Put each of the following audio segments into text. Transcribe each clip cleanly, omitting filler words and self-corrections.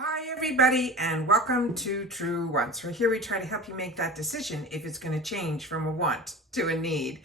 Hi everybody and welcome to Truewants. Where here we try to help you make that decision if it's going to change from a want to a need.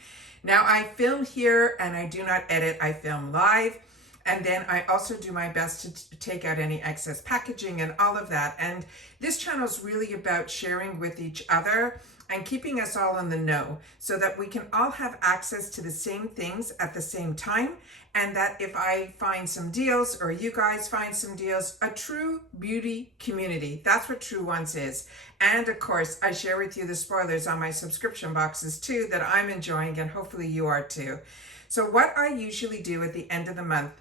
Now I film here and I do not edit, I film live, and then I also do my best to take out any excess packaging and all of that. And this channel is really about sharing with each other and keeping us all in the know so that we can all have access to the same things at the same time, and that if I find some deals or you guys find some deals, a true beauty community. That's what Truewants is. And of course, I share with you the spoilers on my subscription boxes too that I'm enjoying, and hopefully you are too. So what I usually do at the end of the month,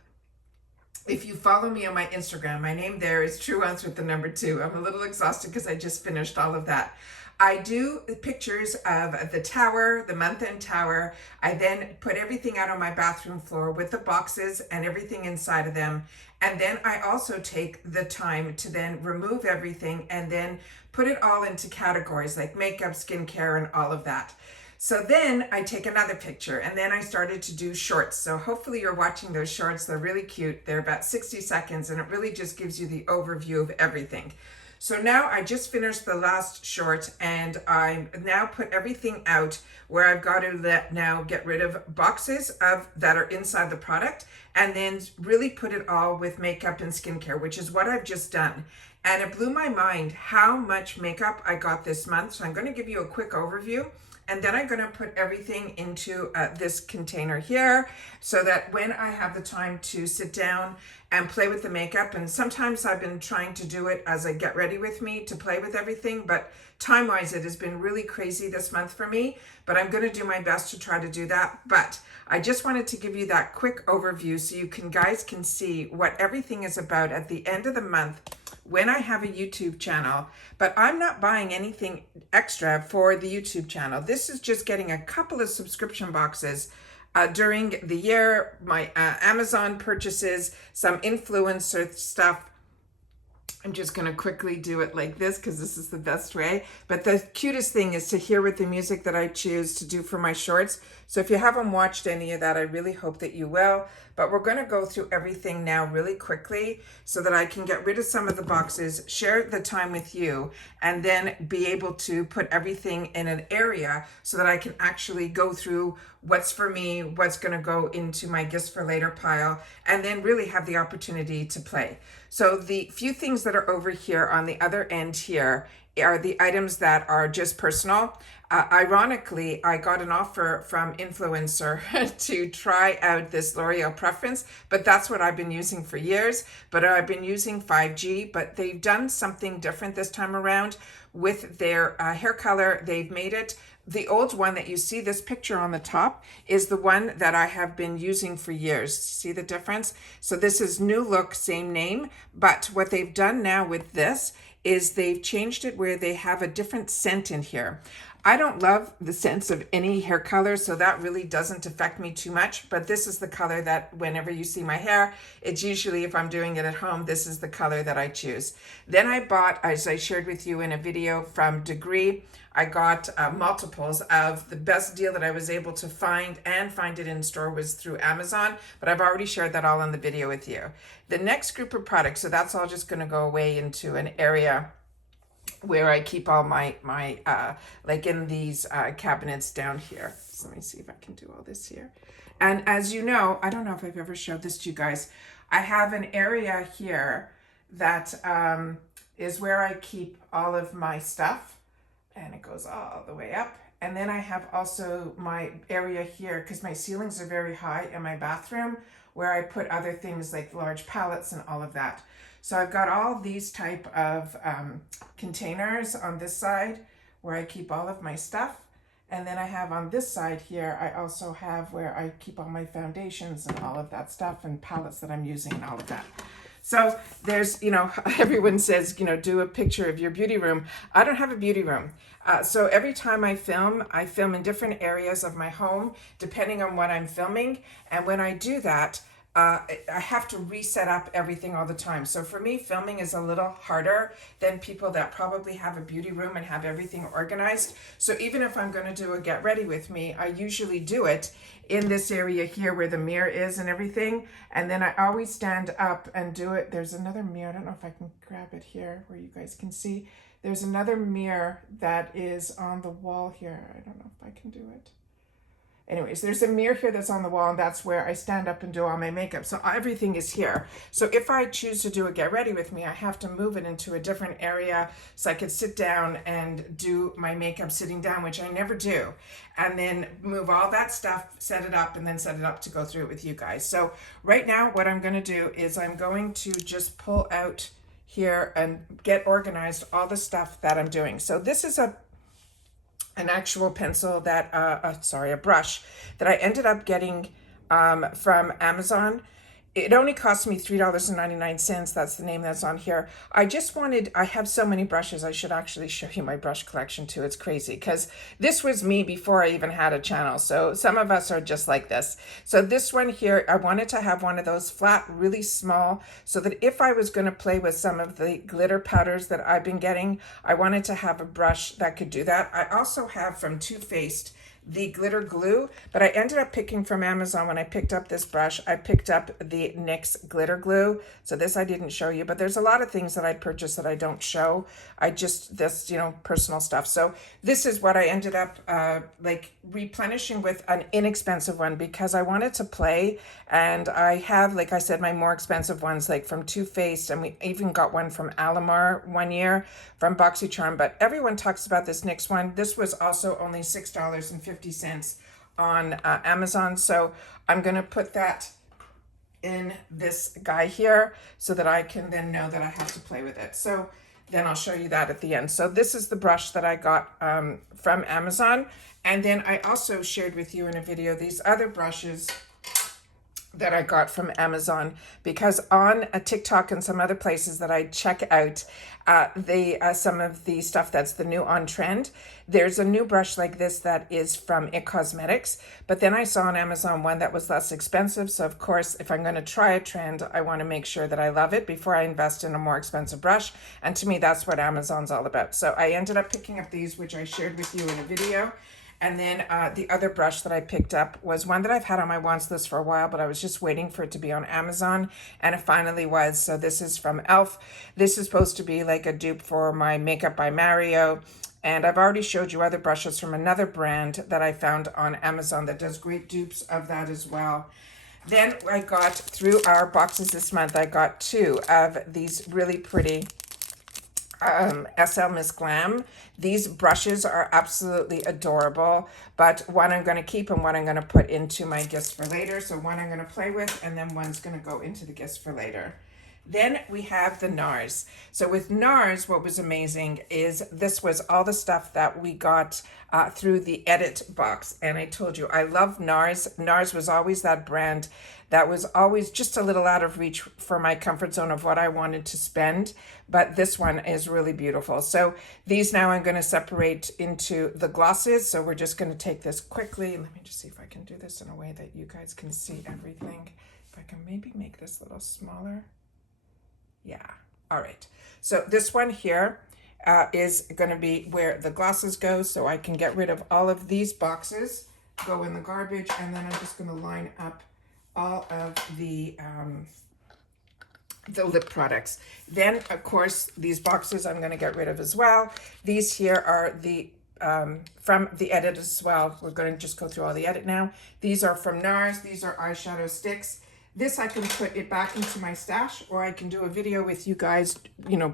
if you follow me on my Instagram, my name there is Truewants with the number 2. I'm a little exhausted because I just finished all of that. I do pictures of the tower, the month-end tower. I then put everything out on my bathroom floor with the boxes and everything inside of them. And then I also take the time to then remove everything and then put it all into categories like makeup, skincare, and all of that. So then I take another picture, and then I started to do shorts. So hopefully you're watching those shorts. They're really cute. They're about 60 seconds, and it really just gives you the overview of everything. So now I just finished the last short, and I now put everything out where I've got to now get rid of boxes that are inside the product, and then really put it all with makeup and skincare, which is what I've just done. And it blew my mind how much makeup I got this month. So I'm going to give you a quick overview. And then I'm going to put everything into this container here so that when I have the time to sit down and play with the makeup, and sometimes I've been trying to do it as I get ready with me to play with everything, but time-wise it has been really crazy this month for me, but I'm going to do my best to try to do that. But I just wanted to give you that quick overview so you guys can see what everything is about at the end of the month when I have a YouTube channel. But I'm not buying anything extra for the YouTube channel. This is just getting a couple of subscription boxes during the year, my Amazon purchases, some influencer stuff. I'm just going to quickly do it like this because this is the best way. But the cutest thing is to hear with the music that I choose to do for my shorts. So if you haven't watched any of that, I really hope that you will. But we're going to go through everything now really quickly so that I can get rid of some of the boxes, share the time with you, and then be able to put everything in an area so that I can actually go through what's for me, what's going to go into my gifts for later pile, and then really have the opportunity to play. So the few things that are over here on the other end here are the items that are just personal. Ironically, I got an offer from influencer to try out this L'Oreal Preference, but that's what I've been using for years. But I've been using 5G, but they've done something different this time around with their hair color. They've made it, the old one that you see, this picture on the top, is the one that I have been using for years. See the difference? So this is new look, same name, but what they've done now with this is they've changed it where they have a different scent in here. I don't love the scents of any hair color, so that really doesn't affect me too much, but this is the color that whenever you see my hair, it's usually, if I'm doing it at home, this is the color that I choose. Then I bought, as I shared with you in a video from Degree, I got multiples of the best deal that I was able to find, and find it in store was through Amazon, but I've already shared that all in the video with you. The next group of products, so that's all just gonna go away into an area where I keep all my like in these cabinets down here. So let me see if I can do all this here. And as you know, I don't know if I've ever showed this to you guys, I have an area here that is where I keep all of my stuff, and it goes all the way up. And then I have also my area here, because my ceilings are very high in my bathroom, where I put other things like large palettes and all of that. So I've got all these type of containers on this side where I keep all of my stuff. And then I have on this side here, I also have where I keep all my foundations and all of that stuff, and palettes that I'm using and all of that. So there's, you know, everyone says, you know, do a picture of your beauty room. I don't have a beauty room. So every time I film in different areas of my home, depending on what I'm filming. And when I do that, I have to reset up everything all the time. So for me, filming is a little harder than people that probably have a beauty room and have everything organized. So even if I'm going to do a get ready with me, I usually do it in this area here where the mirror is and everything. And then I always stand up and do it. There's another mirror. I don't know if I can grab it here where you guys can see. There's another mirror that is on the wall here. I don't know if I can do it. Anyways, there's a mirror here that's on the wall, and that's where I stand up and do all my makeup. So everything is here. So if I choose to do a get ready with me, I have to move it into a different area so I could sit down and do my makeup sitting down, which I never do. And then move all that stuff, set it up, and then set it up to go through it with you guys. So right now, what I'm going to do is I'm going to just pull out here and get organized all the stuff that I'm doing. So this is an actual pencil that, a brush that I ended up getting from Amazon. It only cost me $3.99. That's the name that's on here. I have so many brushes. I should actually show you my brush collection too. It's crazy because this was me before I even had a channel. So some of us are just like this. So this one here, I wanted to have one of those flat, really small, so that if I was going to play with some of the glitter powders that I've been getting, I wanted to have a brush that could do that. I also have from Too Faced the glitter glue, but I ended up picking from Amazon. When I picked up this brush, I picked up the NYX glitter glue. So this I didn't show you, but there's a lot of things that I purchased that I don't show. This, personal stuff. So this is what I ended up like replenishing with an inexpensive one because I wanted to play. And I have, like I said, my more expensive ones like from Too Faced, and we even got one from Alamar one year from BoxyCharm, but everyone talks about this NYX one. This was also only $6.50 on Amazon. So I'm going to put that in this guy here so that I can then know that I have to play with it. So then I'll show you that at the end. So this is the brush that I got from Amazon. And then I also shared with you in a video these other brushes that I got from Amazon, because on TikTok and some other places that I check out, some of the stuff that's the new on trend. There's a new brush like this that is from IT Cosmetics, but then I saw on Amazon one that was less expensive. So of course, if I'm going to try a trend, I want to make sure that I love it before I invest in a more expensive brush. And to me, that's what Amazon's all about. So I ended up picking up these, which I shared with you in a video. And then the other brush that I picked up was one that I've had on my wants list for a while, but I was just waiting for it to be on Amazon, and it finally was. So this is from e.l.f. This is supposed to be like a dupe for my Makeup by Mario. And I've already showed you other brushes from another brand that I found on Amazon that does great dupes of that as well. Then I got, through our boxes this month, I got two of these really pretty SL Miss Glam. These brushes are absolutely adorable, but one I'm going to keep and one I'm going to put into my gifts for later. So one I'm going to play with, and then one's going to go into the gifts for later. Then we have the NARS. So with NARS, what was amazing is this was all the stuff that we got through the edit box. And I told you, I love NARS. NARS was always that brand that was always just a little out of reach for my comfort zone of what I wanted to spend. But this one is really beautiful. So these now I'm going to separate into the glosses. So we're just going to take this quickly. Let me just see if I can do this in a way that you guys can see everything. If I can maybe make this a little smaller. Yeah. All right. So this one here is going to be where the glosses go. So I can get rid of all of these boxes, go in the garbage, and then I'm just going to line up all of the lip products. Then, of course, these boxes I'm going to get rid of as well. These here are the from the edit as well. We're going to just go through all the edit now. These are from NARS. These are eyeshadow sticks. This I can put it back into my stash, or I can do a video with you guys,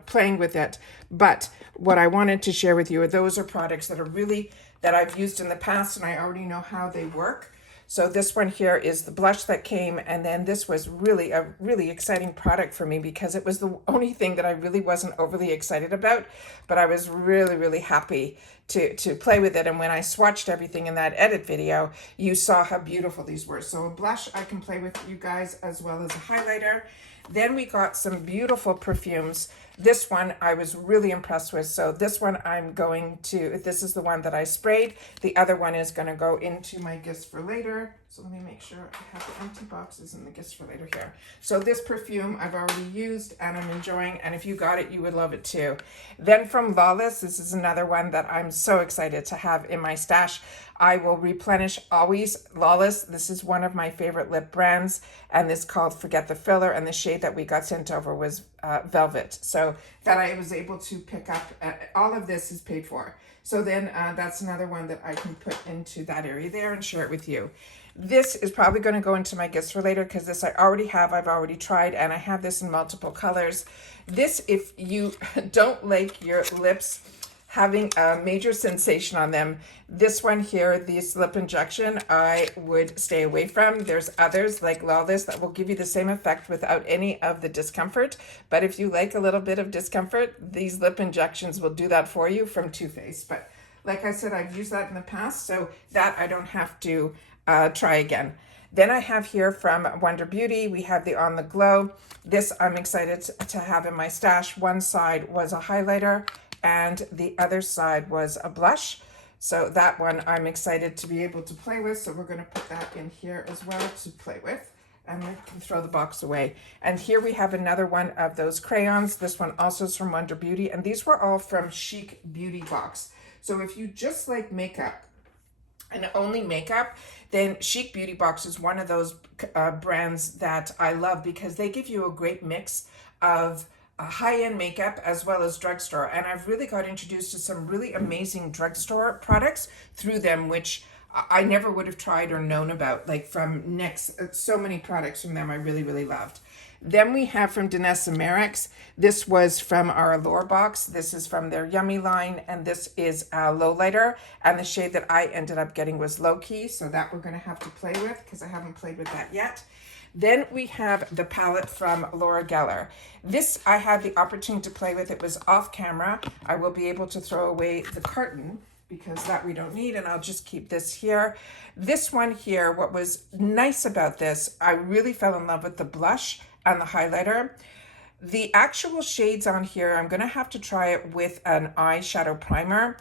playing with it. But what I wanted to share with you are those are products that are really, that I've used in the past and I already know how they work. So this one here is the blush that came, and then this was really a really exciting product for me because it was the only thing that I really wasn't overly excited about, but I was really, really happy to play with it. And when I swatched everything in that edit video, you saw how beautiful these were. So a blush I can play with you guys as well as a highlighter. Then we got some beautiful perfumes. This one I was really impressed with. So this one this is the one that I sprayed. The other one is going to go into my gifts for later. So let me make sure I have the empty boxes in the gifts for later here. So this perfume I've already used and I'm enjoying, and if you got it, you would love it too. Then from Lawless, this is another one that I'm so excited to have in my stash. I will replenish always. Lawless, this is one of my favorite lip brands, and this is called Forget the Filler, and the shade that we got sent over was Velvet. So that I was able to pick up, all of this is paid for. So then that's another one that I can put into that area there and share it with you. This is probably going to go into my gifts for later because this I already have, I've already tried, and I have this in multiple colors. This, if you don't like your lips having a major sensation on them, this one here, this lip injection, I would stay away from. There's others like Lawless that will give you the same effect without any of the discomfort. But if you like a little bit of discomfort, these lip injections will do that for you from Too Faced. But like I said, I've used that in the past, so that I don't have to try again. Then I have here from Wonder Beauty, we have the On the Glow. This I'm excited to have in my stash. One side was a highlighter and the other side was a blush. So that one I'm excited to be able to play with. So we're going to put that in here as well to play with. And we can throw the box away. And here we have another one of those crayons. This one also is from Wonder Beauty. And these were all from Chic Beauty Box. So if you just like makeup and only makeup, then Chic Beauty Box is one of those brands that I love because they give you a great mix of high-end makeup as well as drugstore. And I've really got introduced to some really amazing drugstore products through them, which I never would have tried or known about, like from NYX. So many products from them I really, really loved. Then we have from Danessa Merrick's. This was from our Allure box. This is from their Yummy line, and this is a Lowlighter. And the shade that I ended up getting was Low Key, so that we're going to have to play with because I haven't played with that yet. Then we have the palette from Laura Geller. This I had the opportunity to play with. It was off camera. I will be able to throw away the carton because that we don't need, and I'll just keep this here. This one here, what was nice about this, I really fell in love with the blush and the highlighter. The actual shades on here, I'm going to have to try it with an eyeshadow primer.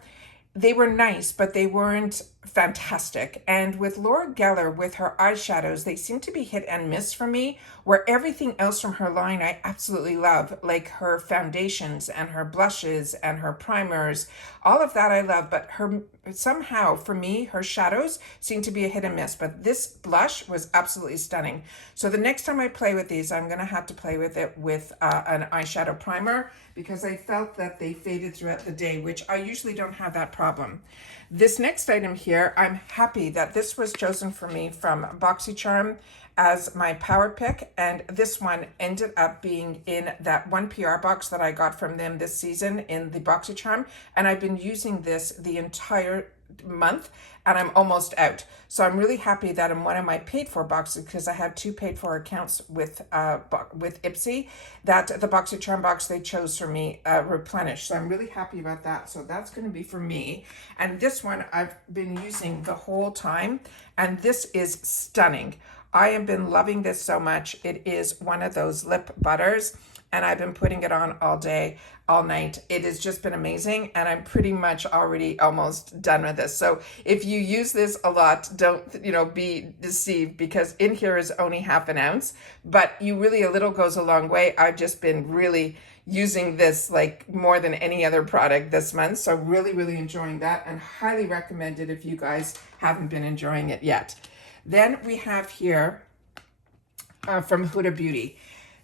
They were nice, but they weren't fantastic. And with Laura Geller, with her eyeshadows, they seem to be hit and miss for me, where everything else from her line I absolutely love, like her foundations and her blushes and her primers. All of that I love, but her somehow, for me, her shadows seem to be a hit and miss. But this blush was absolutely stunning. So the next time I play with these, I'm going to have to play with it with an eyeshadow primer because I felt that they faded throughout the day, which I usually don't have that problem. This next item here, I'm happy that this was chosen for me from BoxyCharm as my power pick, and this one ended up being in that one PR box that I got from them this season in the BoxyCharm, and I've been using this the entire month and I'm almost out. So I'm really happy that in one of my paid for boxes, because I have 2 paid for accounts with Ipsy, that the BoxyCharm box they chose for me replenished. So I'm really happy about that. So that's going to be for me. And this one I've been using the whole time, and this is stunning. I have been loving this so much. It is one of those lip butters, and I've been putting it on all day, all night. It has just been amazing, and I'm pretty much already almost done with this. So if you use this a lot, don't be deceived, because in here is only half an ounce, but you really, a little goes a long way. I've just been really using this like more than any other product this month. So really, really enjoying that, and highly recommend it if you guys haven't been enjoying it yet. Then we have here from Huda Beauty.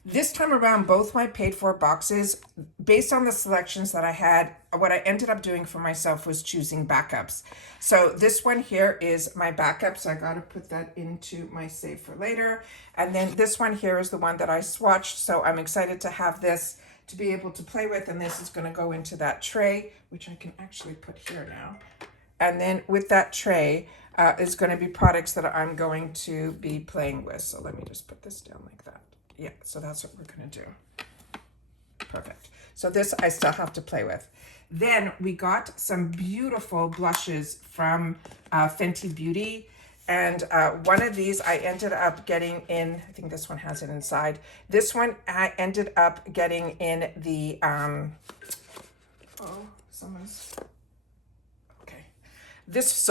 This time around, both my paid for boxes, based on the selections that I had, what I ended up doing for myself was choosing backups. So this one here is my backup, so I got to put that into my save for later. And then this one here is the one that I swatched, so I'm excited to have this to be able to play with, and this is going to go into that tray, which I can actually put here now. And then with that tray is going to be products that I'm going to be playing with. So let me just put this down like that. Yeah, so that's what we're going to do. Perfect. So this I still have to play with. Then we got some beautiful blushes from Fenty Beauty. And one of these I ended up getting in, I think this one has it inside. This one I ended up getting in the, This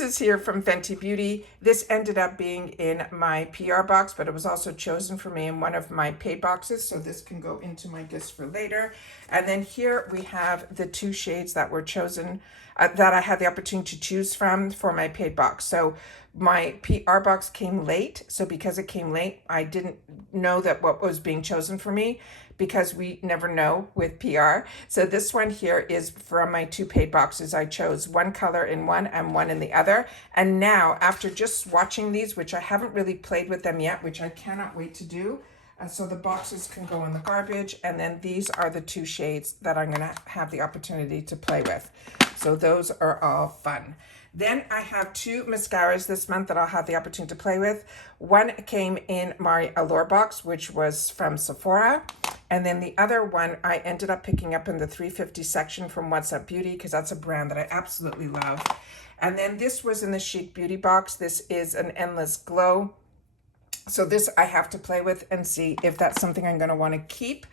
is here from Fenty Beauty. This ended up being in my PR box, but it was also chosen for me in one of my paid boxes, so this can go into my gifts for later. And then here we have the 2 shades that were chosen, that I had the opportunity to choose from for my paid box. So my PR box came late, so because it came late, I didn't know that what was being chosen for me, because we never know with PR. So this one here is from my 2 paid boxes. I chose one color in one and one in the other. And now, after just swatching these, which I haven't really played with them yet, which I cannot wait to do, so the boxes can go in the garbage. And then these are the 2 shades that I'm gonna have the opportunity to play with. So those are all fun. Then I have 2 mascaras this month that I'll have the opportunity to play with. One came in my Allure box, which was from Sephora. And then the other one I ended up picking up in the 350 section from What's Up Beauty, because that's a brand that I absolutely love. And then this was in the Chic Beauty box. This is an Endless Glow. So this I have to play with and see if that's something I'm going to want to keep.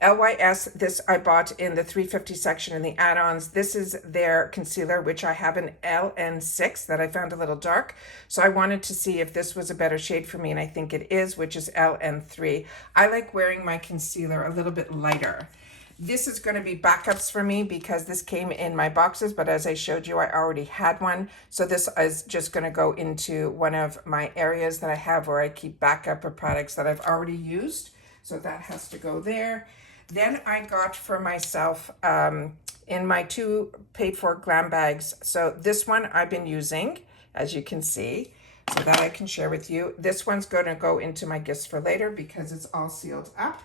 LYS, this I bought in the 350 section in the add-ons. This is their concealer, which I have an LN6 that I found a little dark. So I wanted to see if this was a better shade for me, and I think it is, which is LN3. I like wearing my concealer a little bit lighter. This is going to be backups for me because this came in my boxes, but as I showed you, I already had one. So this is just going to go into one of my areas that I have where I keep backup of products that I've already used. So that has to go there. Then I got for myself in my 2 paid for glam bags. So this one I've been using, as you can see, so that I can share with you. This one's going to go into my gifts for later because it's all sealed up.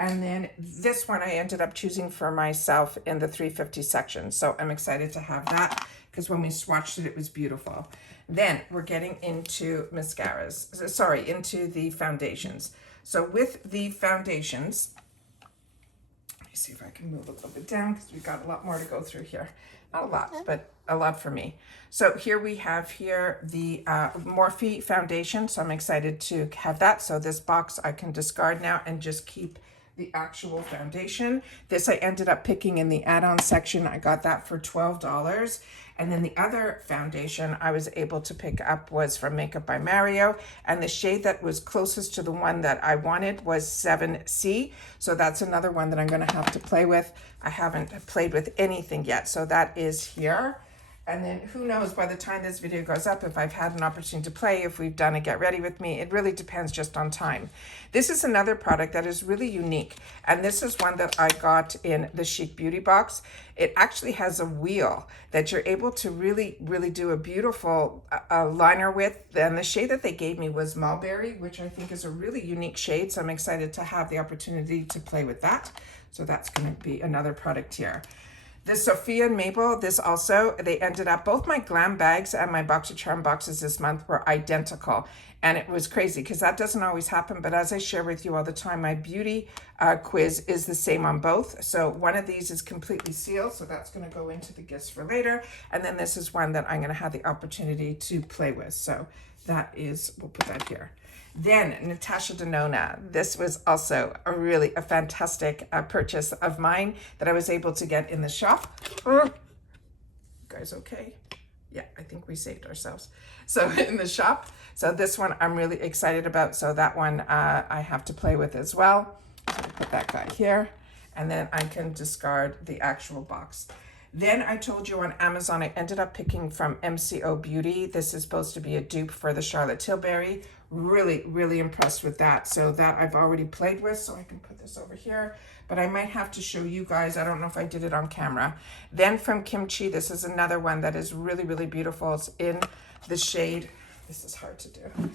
And then this one I ended up choosing for myself in the 350 section. So I'm excited to have that because when we swatched it, it was beautiful. Then we're getting into mascaras, sorry, into the foundations. So with the foundations, let me see if I can move a little bit down because we've got a lot more to go through here. Not a lot, but a lot for me. So here we have here the Morphe foundation. So I'm excited to have that. So this box I can discard now and just keep the actual foundation. This I ended up picking in the add-on section. I got that for $12. And then the other foundation I was able to pick up was from Makeup by Mario. And the shade that was closest to the one that I wanted was 7C. So that's another one that I'm gonna have to play with. I haven't played with anything yet. So that is here. And then who knows by the time this video goes up if I've had an opportunity to play, if we've done a get ready with me. It really depends just on time. This is another product that is really unique. And this is one that I got in the Chic Beauty box. It actually has a wheel that you're able to really, really do a beautiful liner with. And the shade that they gave me was Mulberry, which I think is a really unique shade. So I'm excited to have the opportunity to play with that. So that's going to be another product here. The Sophia and Mabel, this also, they ended up, both my glam bags and my BoxyCharm boxes this month were identical. And it was crazy because that doesn't always happen. But as I share with you all the time, my beauty quiz is the same on both. So one of these is completely sealed. So that's going to go into the gifts for later. And then this is one that I'm going to have the opportunity to play with. So that is, we'll put that here. Then Natasha Denona. This was also a fantastic purchase of mine that I was able to get in the shop. You guys okay? Yeah, I think we saved ourselves. So in the shop. So this one I'm really excited about. So that one I have to play with as well. So I'll put that guy here. And then I can discard the actual box. Then I told you on Amazon, I ended up picking from MCO Beauty. This is supposed to be a dupe for the Charlotte Tilbury. Really, really impressed with that. So that I've already played with, so I can put this over here. But I might have to show you guys. I don't know if I did it on camera. Then from Kimchi, this is another one that is really, really beautiful. It's in the shade, this is hard to do,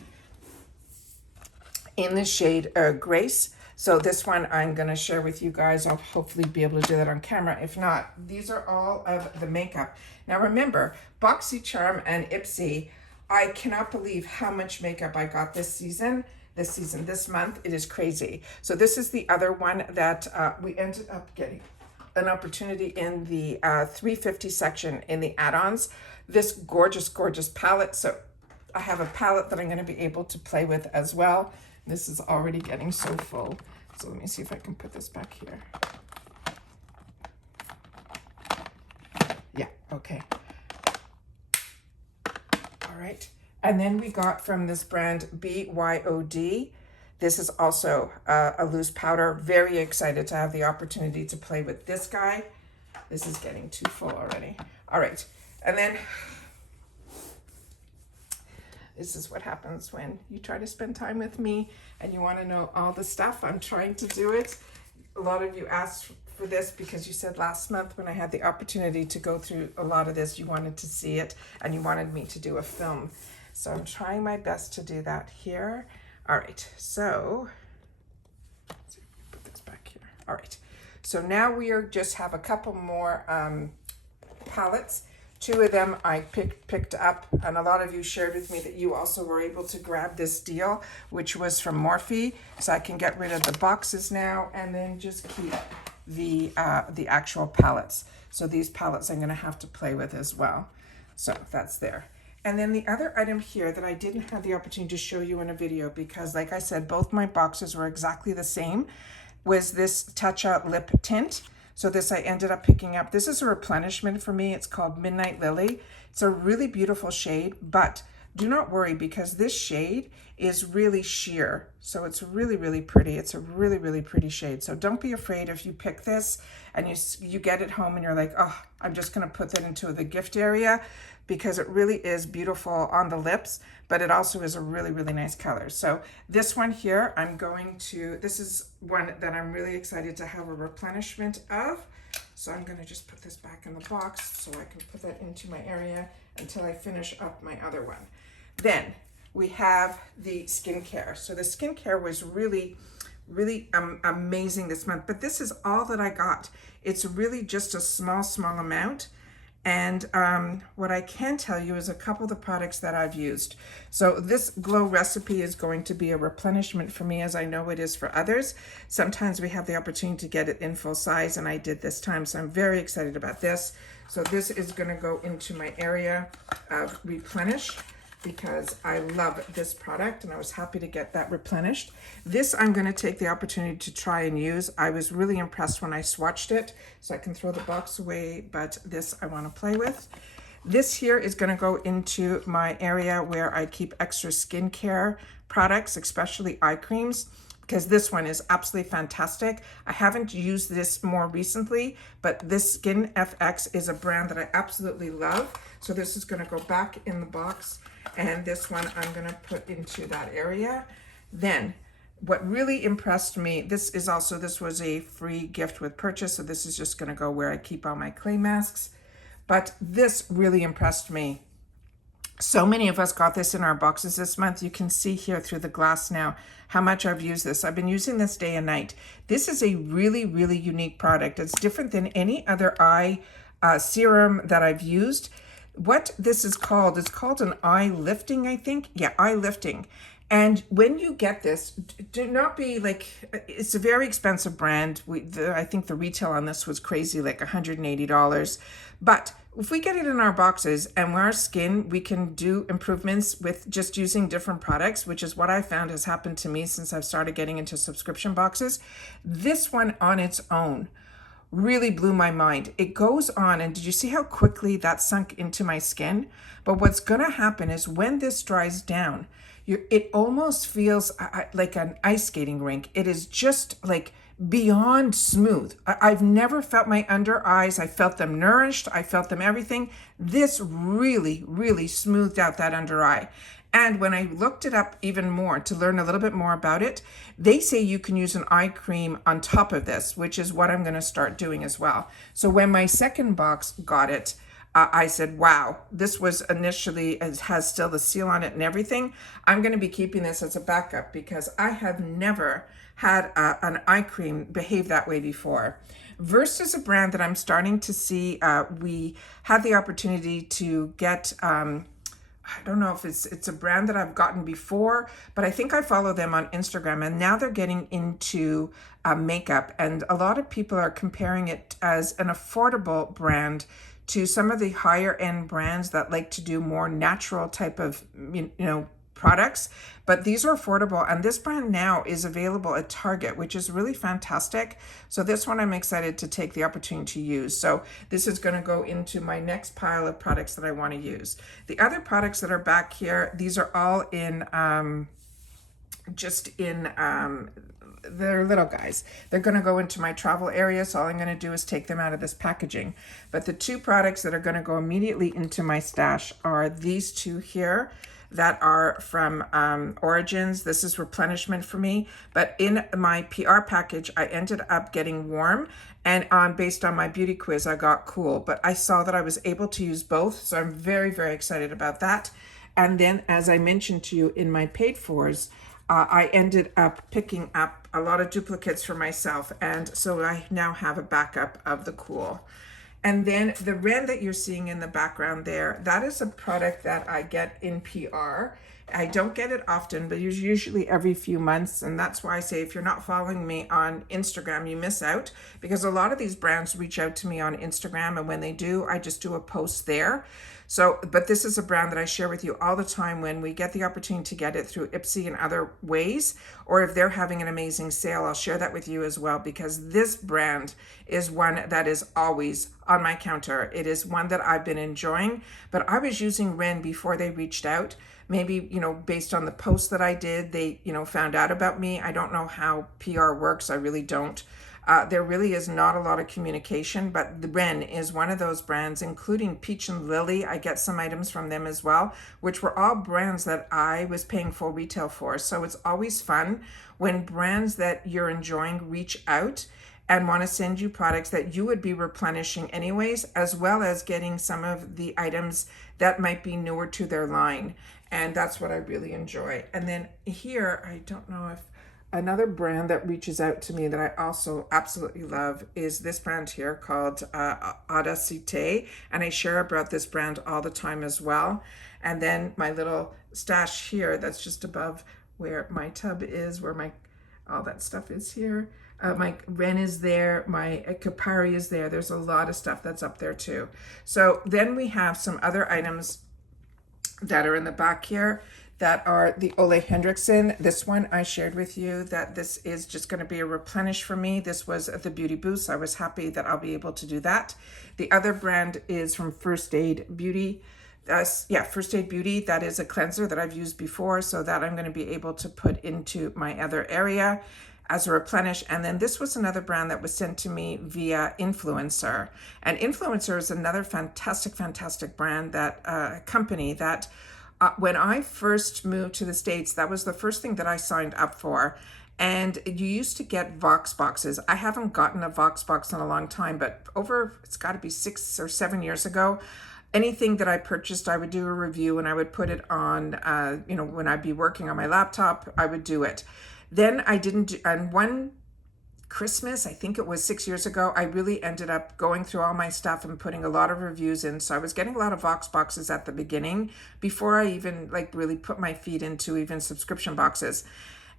in the shade Grace. So this one I'm going to share with you guys. I'll hopefully be able to do that on camera. If not, these are all of the makeup. Now remember, BoxyCharm and Ipsy, I cannot believe how much makeup I got this month. It is crazy. So this is the other one that we ended up getting an opportunity in the 350 section in the add-ons. This gorgeous, gorgeous palette. So I have a palette that I'm going to be able to play with as well. This is already getting so full. So let me see if I can put this back here. Yeah, okay. right. And then we got from this brand BYOD. This is also a loose powder. Very excited to have the opportunity to play with this guy. This is getting too full already. All right. And then this is what happens when you try to spend time with me and you want to know all the stuff. I'm trying to do it. A lot of you asked for this because you said last month when I had the opportunity to go through a lot of this, you wanted to see it and you wanted me to do a film. So I'm trying my best to do that here. All right, so let's see if we put this back here. All right, so now we are just have a couple more palettes. Two of them I picked up, and a lot of you shared with me that you also were able to grab this deal, which was from Morphe. So I can get rid of the boxes now and then just keep the actual palettes. So these palettes I'm going to have to play with as well. So that's there. And then the other item here that I didn't have the opportunity to show you in a video because, like I said, both my boxes were exactly the same, was this Tatcha lip tint. So this I ended up picking up. This is a replenishment for me. It's called Midnight Lily. It's a really beautiful shade, but do not worry because this shade is really sheer. So it's really, really pretty. It's a really, really pretty shade. So don't be afraid if you pick this and you get it home and you're like, oh, I'm just gonna put that into the gift area, because it really is beautiful on the lips, but it also is a really, really nice color. So this one here, this is one that I'm really excited to have a replenishment of. So I'm gonna just put this back in the box so I can put that into my area until I finish up my other one. Then we have the skincare. So the skincare was really, really amazing this month, but this is all that I got. It's really just a small amount. And what I can tell you is a couple of the products that I've used. So this Glow recipe is going to be a replenishment for me, as I know it is for others. Sometimes we have the opportunity to get it in full size, and I did this time, so I'm very excited about this. So this is going to go into my area of replenish, because I love this product and I was happy to get that replenished. This I'm going to take the opportunity to try and use. I was really impressed when I swatched it, so I can throw the box away, but this I want to play with. This here is going to go into my area where I keep extra skincare products, especially eye creams, because this one is absolutely fantastic. I haven't used this more recently, but this Skin FX is a brand that I absolutely love. So this is going to go back in the box, and this one I'm going to put into that area. Then what really impressed me, this was a free gift with purchase, so this is just going to go where I keep all my clay masks. But this really impressed me. So many of us got this in our boxes this month. You can see here through the glass now how much I've used this. I've been using this day and night. This is a really, really unique product. It's different than any other eye serum that I've used. What this is called, it's called an eye lifting, I think. Yeah, eye lifting. And when you get this, do not be like, it's a very expensive brand. I think the retail on this was crazy, like $180. But if we get it in our boxes and our skin, we can do improvements with just using different products, which is what I found has happened to me since I've started getting into subscription boxes. This one on its own really blew my mind. It goes on, and did you see how quickly that sunk into my skin? But what's gonna happen is when this dries down, it almost feels like an ice skating rink. It is just like beyond smooth. I've never felt my under eyes. I felt them nourished. I felt them everything. This really, really smoothed out that under eye. And when I looked it up even more to learn a little bit more about it, they say you can use an eye cream on top of this, which is what I'm going to start doing as well. So when my second box got it, I said, wow, this was initially, it has still the seal on it and everything. I'm going to be keeping this as a backup because I have never had an eye cream behave that way before. Versed is a brand that I'm starting to see. We had the opportunity to get, I don't know if it's a brand that I've gotten before, but I think I follow them on Instagram, and now they're getting into makeup, and a lot of people are comparing it as an affordable brand to some of the higher end brands that like to do more natural type of, products, but these are affordable, and this brand now is available at Target, which is really fantastic. So this one I'm excited to take the opportunity to use. So this is going to go into my next pile of products that I want to use. The other products that are back here, these are all in they're little guys. They're going to go into my travel area, so all I'm going to do is take them out of this packaging. But the two products that are going to go immediately into my stash are these two here that are from Origins. This is replenishment for me, but in my PR package I ended up getting warm, and based on my beauty quiz I got cool, but I saw that I was able to use both, so I'm very, very excited about that. And then, as I mentioned to you in my paid fors, I ended up picking up a lot of duplicates for myself, and so I now have a backup of the cool. And then the Ren that you're seeing in the background there, that is a product that I get in PR. I don't get it often, but usually every few months, and that's why I say if you're not following me on Instagram, you miss out, because a lot of these brands reach out to me on Instagram, and when they do, I just do a post there. So, but this is a brand that I share with you all the time when we get the opportunity to get it through Ipsy and other ways, or if they're having an amazing sale, I'll share that with you as well, because this brand is one that is always on my counter. It is one that I've been enjoying, but I was using Ren before they reached out. Maybe, based on the post that I did, they, found out about me. I don't know how PR works. I really don't. There really is not a lot of communication, but the Ren is one of those brands, including Peach and Lily. I get some items from them as well, which were all brands that I was paying full retail for. So it's always fun when brands that you're enjoying reach out and want to send you products that you would be replenishing anyways, as well as getting some of the items that might be newer to their line. And that's what I really enjoy. And then here, I don't know if another brand that reaches out to me that I also absolutely love is this brand here called AUTHORIZED, and I share about this brand all the time as well. And then my little stash here that's just above where my tub is, where all that stuff is here. My Ren is there, my Kapari is there. There's a lot of stuff that's up there too. So then we have some other items that are in the back here that are the Ole Henriksen. This one I shared with you that this is just going to be a replenish for me. This was the Beauty Boost. I was happy that I'll be able to do that. The other brand is from First Aid Beauty. First Aid Beauty. That is a cleanser that I've used before, so that I'm going to be able to put into my other area as a replenish. And then this was another brand that was sent to me via Influencer. And Influencer is another fantastic brand, that company that when I first moved to the States, that was the first thing that I signed up for. And you used to get Vox boxes. I haven't gotten a Vox box in a long time, but it's got to be 6 or 7 years ago. Anything that I purchased, I would do a review and I would put it on, when I'd be working on my laptop, I would do it. Then I didn't, and one Christmas, I think it was 6 years ago, I really ended up going through all my stuff and putting a lot of reviews in. So I was getting a lot of Vox boxes at the beginning before I even really put my feet into even subscription boxes.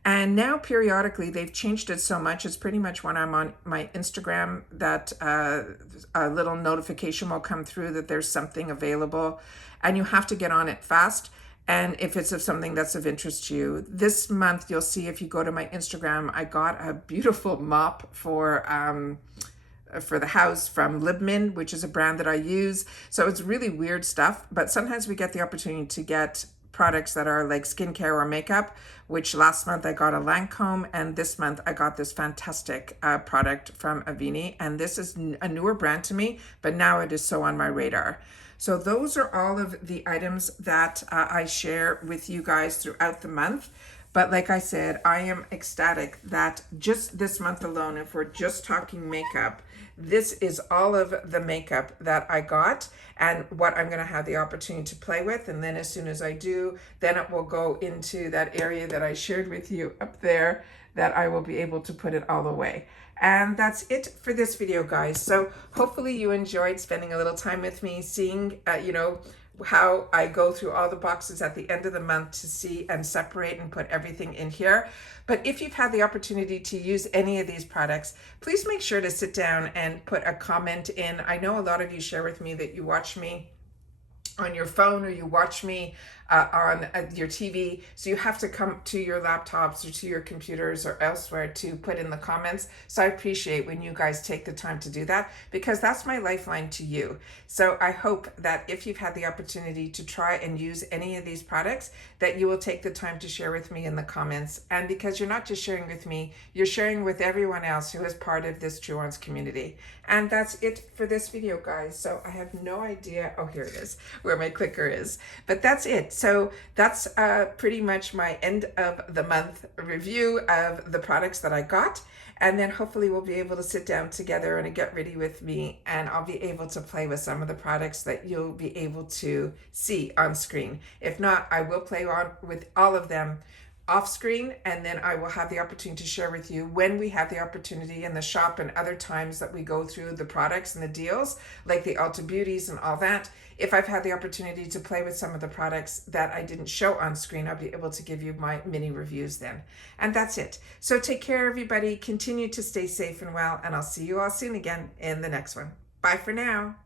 And now periodically they've changed it so much. It's pretty much when I'm on my Instagram that a little notification will come through that there's something available, and you have to get on it fast. And if it's of something that's of interest to you, this month you'll see, if you go to my Instagram, I got a beautiful mop for the house from Libmin, which is a brand that I use. So it's really weird stuff, but sometimes we get the opportunity to get products that are like skincare or makeup, which last month I got a Lancome, and this month I got this fantastic product from Aveni. And this is a newer brand to me, but now it is so on my radar. So those are all of the items that I share with you guys throughout the month. But like I said, I am ecstatic that just this month alone, if we're just talking makeup, this is all of the makeup that I got and what I'm going to have the opportunity to play with. And then as soon as I do, then it will go into that area that I shared with you up there, that I will be able to put it all away. And that's it for this video, guys. So hopefully you enjoyed spending a little time with me, seeing, how I go through all the boxes at the end of the month to see and separate and put everything in here. But if you've had the opportunity to use any of these products, please make sure to sit down and put a comment in. I know a lot of you share with me that you watch me on your phone, or you watch me on your TV. So you have to come to your laptops or to your computers or elsewhere to put in the comments. So I appreciate when you guys take the time to do that, because that's my lifeline to you. So I hope that if you've had the opportunity to try and use any of these products, that you will take the time to share with me in the comments. And because you're not just sharing with me, you're sharing with everyone else who is part of this Truewants community. And that's it for this video, guys. So I have no idea. Oh, here it is, where my clicker is. But that's it. So that's pretty much my end of the month review of the products that I got. And then hopefully we'll be able to sit down together and get ready with me, and I'll be able to play with some of the products that you'll be able to see on screen. If not, I will play on with all of them off screen, and then I will have the opportunity to share with you when we have the opportunity in the shop and other times that we go through the products and the deals, like the Ulta Beauties and all that. If I've had the opportunity to play with some of the products that I didn't show on screen, I'll be able to give you my mini reviews then. And that's it. So take care, everybody. Continue to stay safe and well, and I'll see you all soon again in the next one. Bye for now.